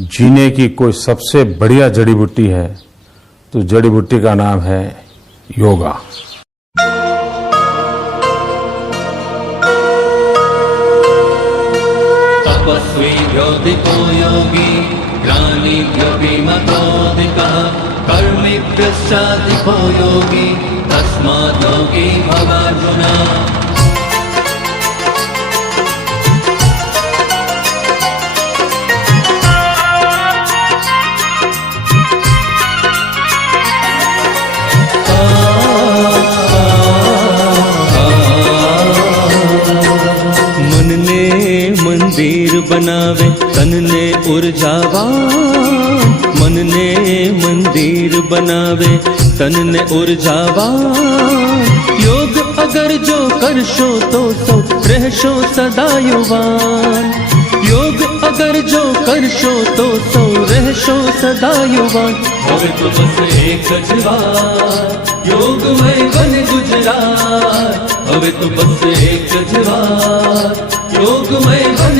जीने की कोई सबसे बढ़िया जड़ी बूटी है तो जड़ी बूटी का नाम है योगा। तपस्वीभ्योऽधिको योगी ज्ञानिभ्योऽपि मतोऽधिकः कर्मिभ्यश्चाधिको योगी तस्मात् योगी भवार्जुन। मंदिर बनावे तन ने ऊर्जावान, मन ने मंदिर बनावे तन ने ऊर्जावान। योग अगर जो करशो तो रहशो सदा युवान। योग अगर जो करशो तो रहशो सदा युवान। હવે તો બસ એક જ વાત યોગમય બન ગુજરાત। હવે તો બસ એક જ વાત યોગમય બન